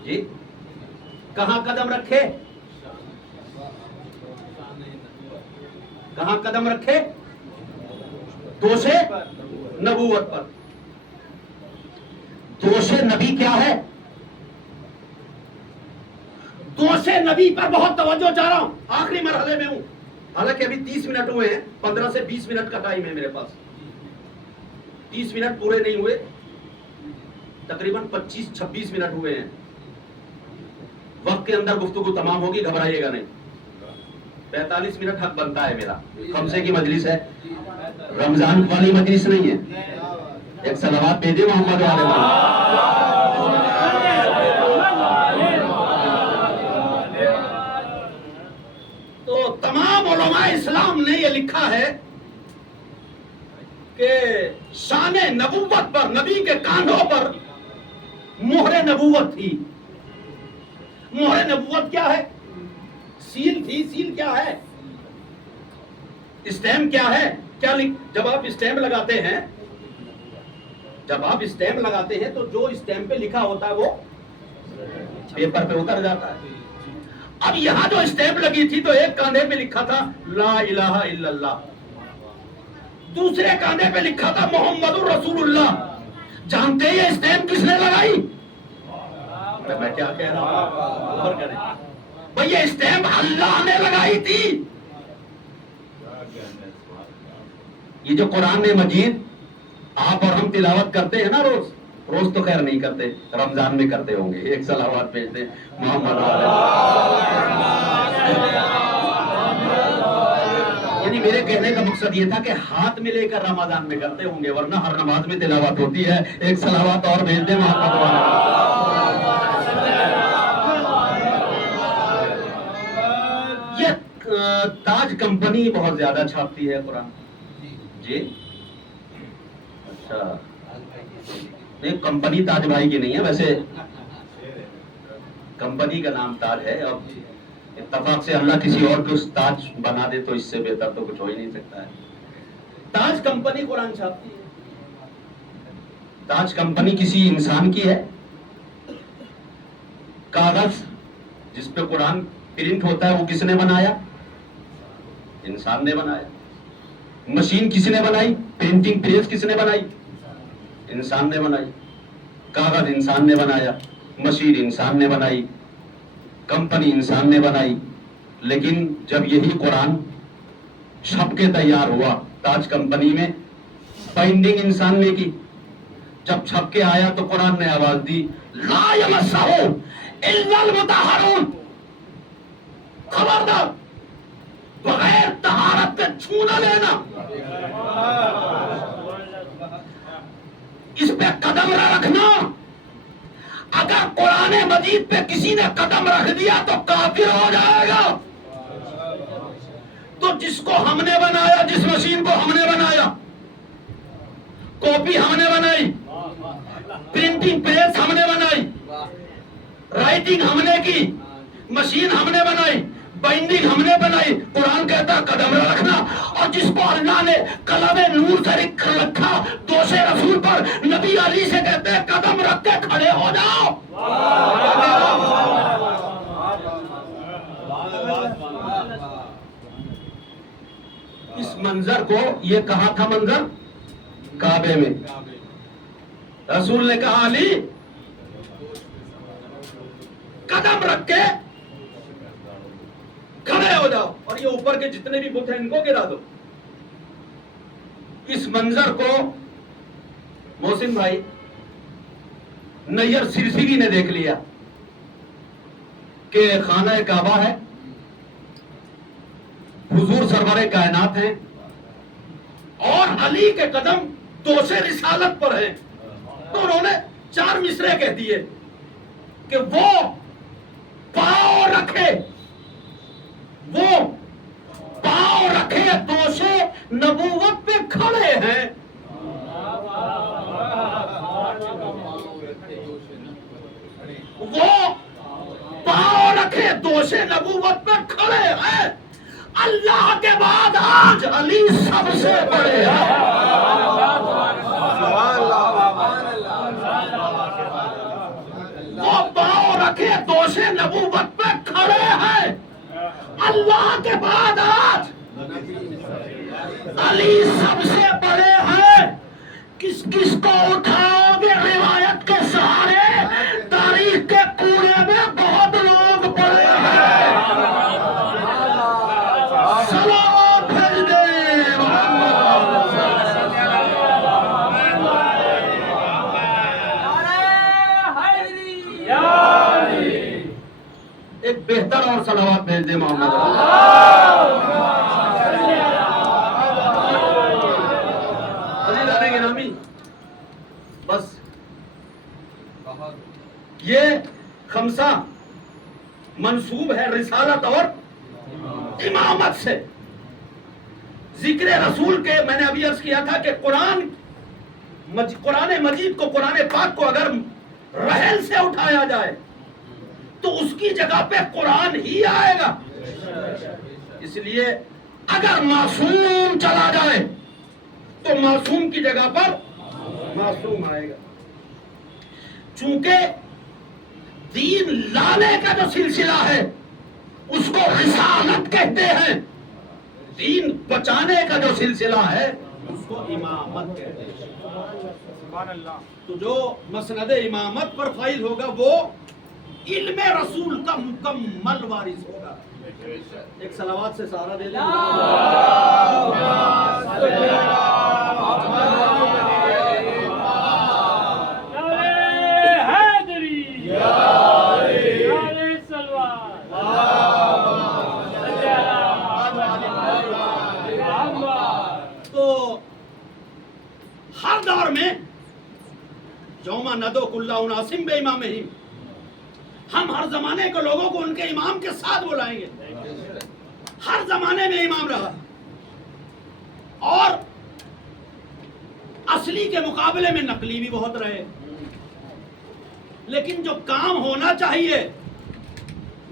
جی؟ کہاں قدم رکھے؟ کہاں قدم رکھے؟ دوش نبوت پر. دوش نبی کیا ہے؟ دوش نبی پر بہت توجہ چاہ رہا ہوں. آخری مرحلے میں ہوں, حالانکہ ابھی 30 منٹ ہوئے ہیں. 15 سے 20 منٹ کا ٹائم ہے میرے پاس. 30 منٹ پورے نہیں ہوئے, تقریباً 25-26 منٹ ہوئے ہیں. وقت کے اندر گفتگو تمام ہوگی, گھبرائیے گا نہیں. 45 منٹ حق بنتا ہے میرا. خمسے کی مجلس ہے, رمضان والی مجلس نہیں ہے. ایک صلوات بھیجے محمد والے. تو تمام علماء اسلام نے یہ لکھا ہے کہ شان نبوت پر, نبی کے کاندھوں پر مہر نبوت تھی. مہر نبوت کیا ہے؟ سیل تھی. سیل کیا ہے؟ اسٹیمپ کیا ہے؟ کیا جب آپ اسٹیمپ لگاتے ہیں, تو جو اسٹیمپ پہ لکھا ہوتا ہے وہ پیپر پہ اتر جاتا ہے. اب یہاں جو اسٹیمپ لگی تھی تو ایک کاندھے پہ لکھا تھا لا الہ الا اللہ, دوسرے کاندھے پہ لکھا تھا محمد رسول اللہ. جانتے ہیں یہ اسٹیمپ کس نے لگائی؟ میں کیا کہہ رہا ہوں بھئی, یہ اسٹیمپ اللہ نے لگائی تھی. یہ جو قرآن مجید آپ اور ہم تلاوت کرتے ہیں نا روز تو خیر نہیں کرتے, رمضان میں کرتے ہوں گے. ایک صلوات بھیجتے ہیں محمد یعنی میرے کہنے کا مقصد یہ تھا کہ ہاتھ میں لے کر رمضان میں کرتے ہوں گے, ورنہ ہر نماز میں تلاوت ہوتی ہے. ایک صلوات اور بھیج دیں محمد والا. یہ تاج کمپنی بہت زیادہ چھاپتی ہے قرآن جی. اچھا نہیں, کمپنی تاج بھائی کی نہیں ہے, ویسے کمپنی کا نام تاج ہے. اب اتفاق سے اللہ کسی اور کو تاج بنا دے تو اس سے بہتر تو کچھ ہو ہی نہیں سکتا ہے. تاج کمپنی قرآن چھاپتی ہے. تاج کمپنی کسی انسان کی ہے. کاغذ جس پہ قرآن پرنٹ ہوتا ہے وہ کس نے بنایا؟ انسان نے بنایا. مشین کس نے بنائی؟ پرنٹنگ پریس کس نے بنائی؟ انسان نے بنائی. کاغذ انسان نے بنایا, مشین انسان نے بنائی, کمپنی انسان نے بنائی. لیکن جب یہی قرآن چھپ کے تیار ہوا تاج کمپنی میں, بائنڈنگ انسان نے کی. جب چھپ کے آیا تو قرآن نے آواز دی, لا یمسہ الا المطہرون. خبردار, بغیر طہارت کے چھو نہ لینا, اس پہ قدم نہ رکھنا. اگر قرآن مجید پہ کسی نے قدم رکھ دیا تو کافر ہو جائے گا. تو جس کو ہم نے بنایا, جس مشین کو ہم نے بنایا, کاپی ہم نے بنائی, پرنٹنگ پریس ہم نے بنائی, رائٹنگ ہم نے کی, مشین ہم نے بنائی, بائنڈنگ ہم نے بنائی. قرآن کہتا قدم نہ رکھنا. اور جس کو اللہ نے قلم نور سے لکھ رکھا دوش رسول پر, نبی علی سے کہتے ہیں قدم رکھ کے کھڑے ہو جاؤ. اس منظر کو, یہ کہاں تھا منظر؟ کعبے میں. رسول نے کہا علی قدم رکھ کے کھڑے ہو جاؤ, اور یہ اوپر کے جتنے بھی بت ہیں ان کو گرا دو. اس منظر کو محسن بھائی نیئر سرسری نے دیکھ لیا کہ خانہ کعبہ ہے, حضور سرور کائنات ہیں, اور علی کے قدم دوش رسالت پر ہیں. تو انہوں نے 4 مصرے کہہ دیے کہ وہ پاؤں رکھے, وہ پاؤں رکھے دوش نبوت پہ کھڑے ہیں. وہ پاؤں رکھے دوش نبوت پہ کھڑے ہیں. اللہ کے بعد آج علی سب سے بڑے ہیں. وہ پاؤں رکھے دوش نبوت پہ کھڑے ہیں. اللہ کے بعد آج علی سب سے بڑے ہیں. کس کس کو اٹھاؤ گے روایت کے سہارے؟ تاریخ کے کوڑے میں بہت لوگ پڑے ہیں. سلام بھیج دے ایک بہتر اور صلوات بھیج دے محمد. بس یہ خمسہ منسوب ہے رسالت اور امامت سے. ذکر رسول کے میں نے ابھی عرض کیا تھا کہ قرآن مجید کو, قرآن پاک کو اگر رحل سے اٹھایا جائے تو اس کی جگہ پہ قرآن ہی آئے گا. اس لیے اگر معصوم چلا جائے تو معصوم کی جگہ پر معصوم آئے گا. چونکہ دین لانے کا جو سلسلہ ہے اس کو رسالت کہتے ہیں, دین بچانے کا جو سلسلہ ہے اس کو امامت کہتے ہیں. تو جو مسند امامت پر فائز ہوگا وہ علم رسول کا مکمل وارث ہوگا. ایک صلوات سے سہارا دے دیں. تو ہر دور میں یوم ندعو کل اناس بامامہم, ہم ہر زمانے کے لوگوں کو ان کے امام کے ساتھ بلائیں گے. ہر زمانے میں امام رہا, اور اصلی کے مقابلے میں نقلی بھی بہت رہے. لیکن جو کام ہونا چاہیے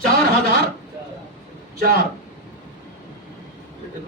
4004।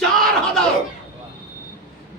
4000।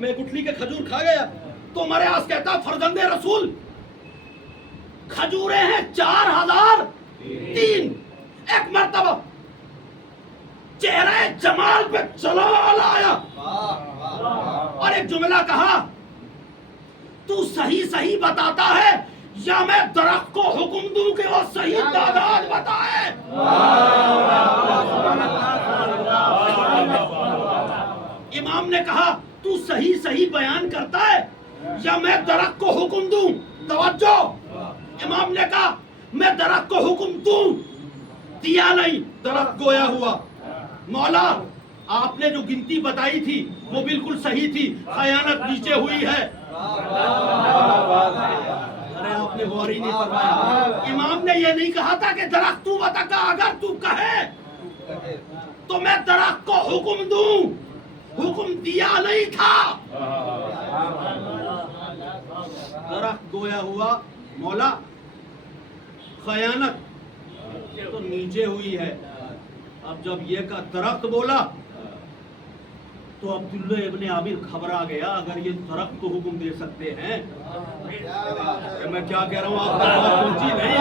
میں گٹھلی کے کھجور کھا گیا تو مریاس کہتا فرزند رسول کھجوریں ہیں 4003 ایک مرتبہ چہرہ جمال پہ جلال آیا اور ایک جملہ کہا تو صحیح صحیح بتاتا ہے یا میں درخت کو حکم دوں کہ وہ صحیح تعداد بتائے. امام نے کہا تو صحیح صحیح بیان کرتا ہے یا میں درخت کو حکم دوں. توجہ, امام نے کہا میں درخت کو حکم دوں, دیا نہیں, درخت گویا ہوا. مولا آپ نے جو گنتی بتائی تھی وہ بالکل صحیح تھی, خیانت نیچے ہوئی ہے. ارے آپ نے غور ہی نہیں فرمایا. امام نے یہ نہیں کہا تھا کہ درخت تو بتا, کہ اگر تو کہے تو میں درخت کو حکم دوں, حکم دیا نہیں تھا. درخت گویا ہوا. مولا خیانت تو نیچے ہوئی ہے. اب جب یہ کا درخت بولا تو عبداللہ ابن عامر گھبرا گیا. اگر یہ درخت کو حکم دے سکتے ہیں, میں کیا کہہ رہا ہوں, آپ تک بات پہنچی نہیں.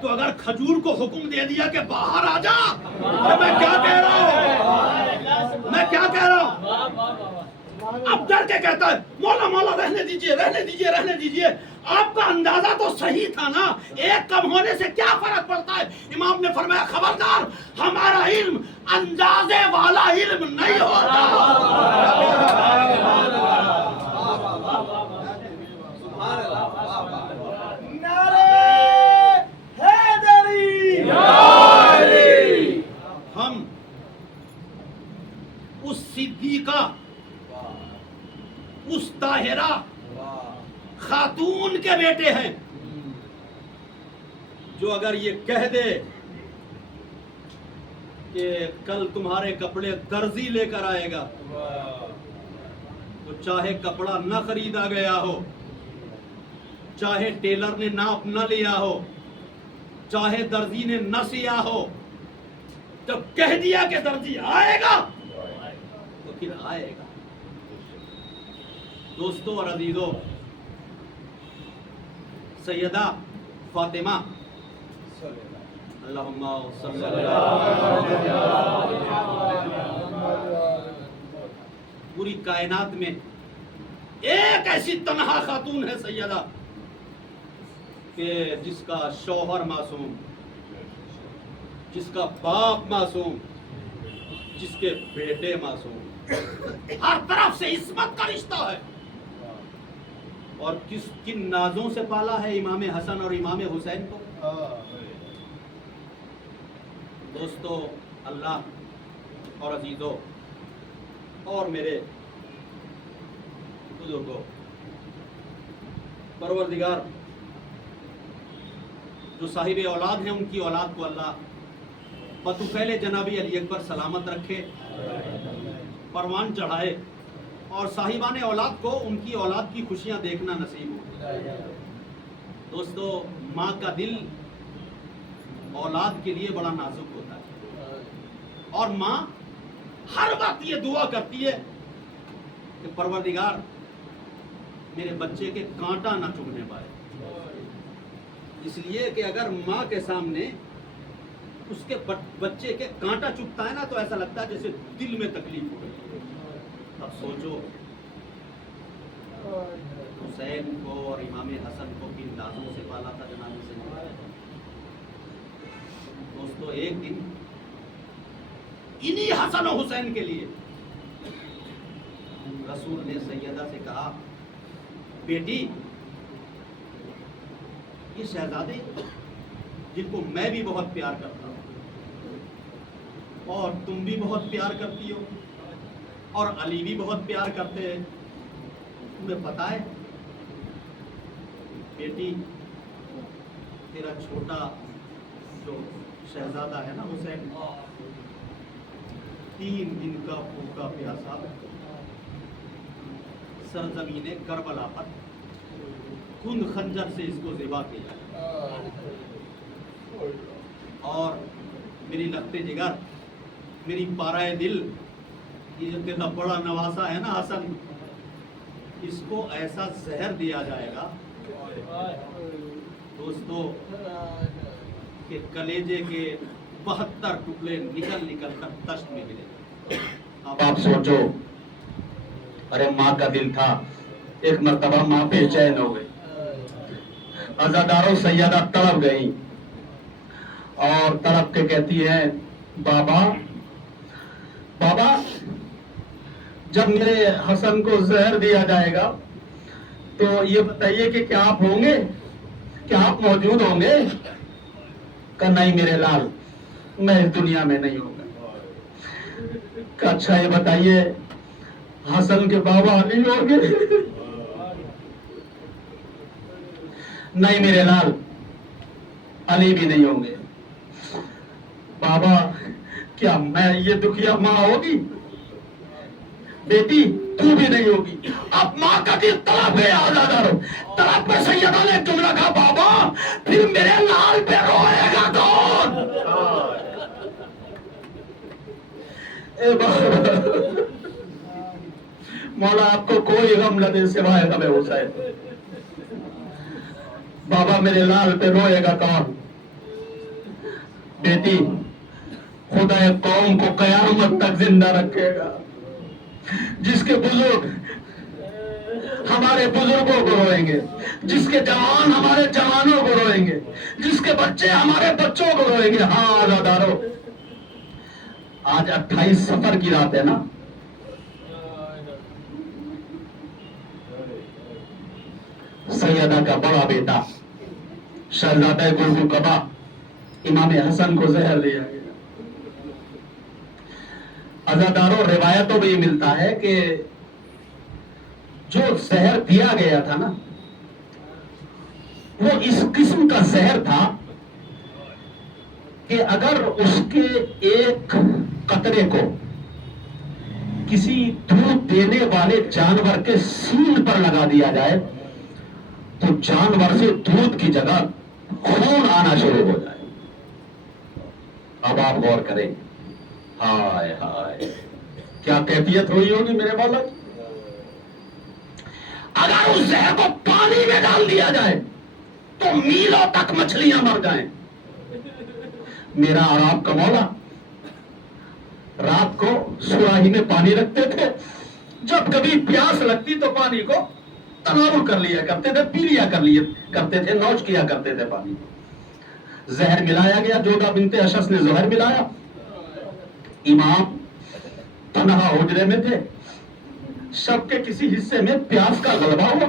تو اگر کھجور کو حکم دے دیا کہ باہر آ جا, میں کیا کہہ رہا ہوں, میں کیا کہہ رہا ہوں. اب ڈر کے کہتا ہے مولا مولا رہنے دیجئے, رہنے دیجئے, رہنے دیجئے. آپ کا اندازہ تو صحیح تھا نا, ایک کم ہونے سے کیا فرق پڑتا ہے. امام نے فرمایا خبردار, ہمارا علم اندازے والا علم نہیں ہوتا. ہم اس صدیقہ, اس طاہرہ خاتون کے بیٹے ہیں جو اگر یہ کہہ دے کہ کل تمہارے کپڑے درزی لے کر آئے گا, تو چاہے کپڑا نہ خریدا گیا ہو, چاہے ٹیلر نے ناپ نہ لیا ہو, چاہے درزی نے نہ سیا ہو, جب کہہ دیا کہ درزی آئے گا تو پھر آئے گا. دوستو اور عزیزو, سیدہ فاطمہ اللہم صلی پوری کائنات میں ایک ایسی تنہا خاتون ہے سیدہ کہ جس کا شوہر معصوم, جس کا باپ معصوم, جس کے بیٹے معصوم, ہر طرف سے عصمت کا رشتہ ہے. اور کن نازوں سے پالا ہے امام حسن اور امام حسین کو. دوستو, اللہ اور عزیزو اور میرے بزرگوں, پروردگار جو صاحب اولاد ہیں ان کی اولاد کو اللہ بطفیل جنابی علی اکبر سلامت رکھے, پروان چڑھائے, اور صاحبان اولاد کو ان کی اولاد کی خوشیاں دیکھنا نصیب ہو. دوستو, ماں کا دل اولاد کے لیے بڑا نازک ہوتا ہے, اور ماں ہر وقت یہ دعا کرتی ہے کہ پروردگار میرے بچے کے کانٹا نہ چبھنے پائے. اس لیے کہ اگر ماں کے سامنے اس کے بچے کے کانٹا چبھتا ہے نا, تو ایسا لگتا ہے جیسے دل میں تکلیف ہو رہی ہے. اب سوچو حسین کو اور امام حسن کو کن نازوں سے پالا تھا جناب سیدنا. دوستو, ایک دن انہی حسن و حسین کے لیے رسول نے سیدہ سے کہا, بیٹی یہ شہزادے جن کو میں بھی بہت پیار کرتا ہوں اور تم بھی بہت پیار کرتی ہو اور علی بھی بہت پیار کرتے ہیں, تمہیں پتا ہے بیٹی تیرا چھوٹا جو شہزادہ ہے نا حسین, 3 دن کا بھوکا پیاسا سرزمین کربلا پر خون خنجر سے اس کو ذبح کیا, اور میری لگتے جگر, میری پارائے دل, یہ جو کتنا بڑا نواسا ہے نا حسن، اس کو ایسا زہر دیا جائے گا دوستو کہ کلیجے کے 72 ٹکڑے نکل نکل کر تشت میں ملے گا۔ اب آپ سوچو، ارے ماں کا دل تھا، ایک مرتبہ ماں بے چین ہو گئی، عزاداروں سیدہ تڑپ گئی اور تڑپ کے کہتی ہے بابا بابا جب میرے حسن کو زہر دیا جائے گا تو یہ بتائیے کہ کیا آپ ہوں گے، کیا آپ موجود ہوں گے؟ کہا نہیں میرے لال، میں اس دنیا میں نہیں ہوں گا۔ کہا اچھا یہ بتائیے حسن کے بابا علی ہوں گے؟ نہیں میرے لال، علی بھی نہیں ہوں گے۔ بابا کیا میں یہ دکھیا ماں ہوگی؟ بیٹی تو بھی نہیں ہوگی۔ اب ماں کا دل تڑپ گیا عزاداروں، تڑپ پہ سیدہ نے جملہ کہا بابا پھر میرے لال پہ روئے گا کون؟ اے بابا مولا آپ کو کوئی غم نہ دے سوائے غم حسین، بابا میرے لال پہ روئے گا کون؟ بیٹی خدا قوم کو قیامت تک زندہ رکھے گا، جس کے بزرگ ہمارے بزرگوں کو روئیں گے، جس کے جوان ہمارے جوانوں کو روئیں گے، جس کے بچے ہمارے بچوں کو روئیں گے۔ ہاں عزاداروں، آج 28 سفر کی رات ہے نا، سیدہ کا بڑا بیٹا شہزادہ گل قبا امام حسن کو زہر دیا گیا۔ عزاداروں روایتوں میں یہ ملتا ہے کہ جو زہر دیا گیا تھا نا وہ اس قسم کا زہر تھا کہ اگر اس کے ایک قطرے کو کسی دودھ دینے والے جانور کے سینگ پر لگا دیا جائے تو جانور سے دودھ کی جگہ خون آنا شروع ہو جائے۔ اب آپ غور کریں، ہائے ہائے کیا کیفیت ہوئی ہوگی میرے مولا۔ اگر اس زہر کو پانی میں ڈال دیا جائے تو میلوں تک مچھلیاں مر جائیں۔ میرا اور آپ کا مولا رات کو سراہی میں پانی رکھتے تھے، جب کبھی پیاس لگتی تو پانی کو تناول کر لیا کرتے تھے، پی لیا کرتے تھے، نوش کیا کرتے تھے پانی۔ زہر ملایا گیا، جودہ بنت اشس نے زہر ملایا، امام تنہا حجرے میں تھے، شب کے کسی حصے میں پیاس کا غلبہ ہوا،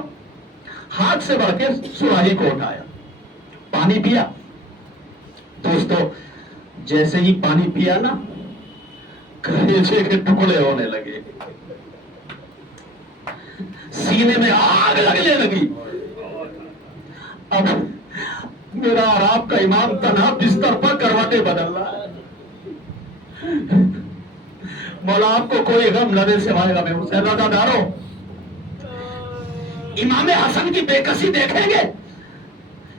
ہاتھ سے بڑھ کے سراہی کو اٹھایا، پانی پیا۔ دوستو جیسے ہی پانی پیا نا کلیجے کے ٹکڑے ہونے لگے، سینے میں آگ لگنے لگی۔ اب میرا اور آپ کا امام تنہا بستر پر کروٹیں بدل رہا ہے۔ مولا آپ کو کوئی غم نہ دے سوائے غم حسین۔ عزاداروں امام حسن کی بے کسی دیکھیں گے،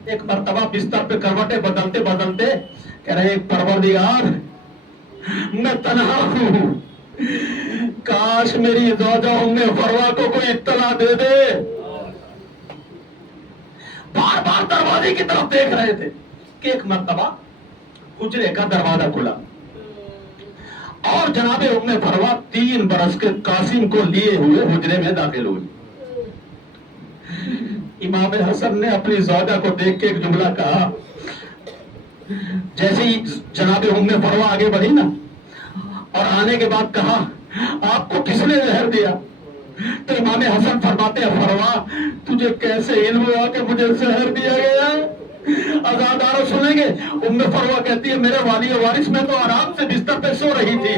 ایک مرتبہ بستر پہ کروٹیں بدلتے بدلتے کہہ رہے پروردگار میں تنہا ہوں، کاش میری زوجہ ام فروا کو کوئی اطلاع دے دے۔ بار بار دروازے کی طرف دیکھ رہے تھے کہ ایک مرتبہ حجرے کا دروازہ کھلا اور جناب ام فروا 3 برس کے قاسم کو لیے ہوئے حجرے میں داخل ہوئی۔ امام حسن نے اپنی زوجہ کو دیکھ کے ایک جملہ کہا، جیسے ہی جناب ام فروا آگے بڑھی نا اور آنے کے بعد کہا آپ کو کس نے زہر دیا؟ تو امام حسن فرماتے ہیں فروا تجھے کیسے علم ہوا کہ مجھے زہر دیا گیا؟ عزاداروں سنیں گے، ام فروا کہتی ہے میرے والی وارث میں تو آرام سے بستر پہ سو رہی تھی،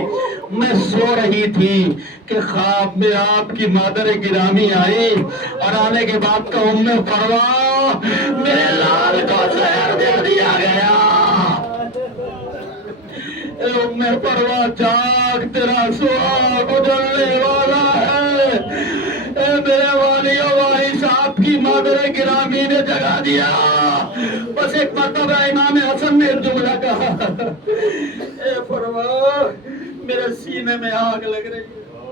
میں سو رہی تھی کہ خواب میں آپ کی مادر گرامی آئی اور آنے کے بعد کہ ام فروا میرے لال کو زہر دے دیا گیا۔ اے ام فروا جاگ، تیرا سوال گزرنے والا ہے۔ اے میرے والی وارث آپ کی مادر گرامی نے جگا دیا۔ بس ایک مرتبہ امام حسن نے جملہ کہا، اے فروا میرے سینے میں آگ لگ رہی ہے،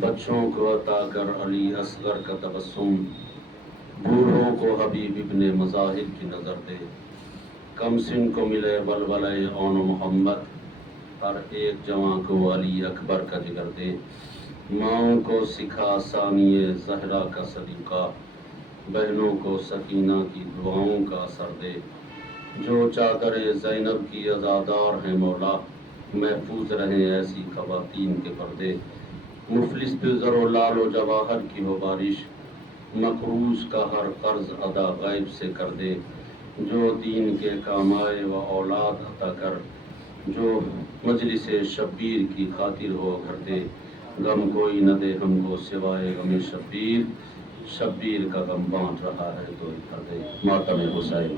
بچوں کو عطا کر علی اصغر کا تبسم، بوڑھوں کو حبیب ابن مظاہر کی نظر دے، کم سن کو ملے ولولہ اون محمد، ہر ایک جوان کو علی اکبر کا جگر دے، ماؤں کو سکھا ثانی زہرا کا سلیقہ، بہنوں کو سکینہ کی دعاؤں کا اثر دے، جو چادر زینب کی عزادار ہیں مولا، محفوظ رہیں ایسی خواتین کے پردے، مفلس پہ زر و لال و جواہر کی ہو بارش، مقروض کا ہر قرض ادا غیب سے کر دے، جو دین کے کام آئے و اولاد عطا کر، جو مجلس شبیر کی خاطر ہو گھر دے، غم کوئی نہ دے ہم کو سوائے غم شبیر، شبیر کا غم بانٹ رہا ہے تو گھر دے، ماتم حسین۔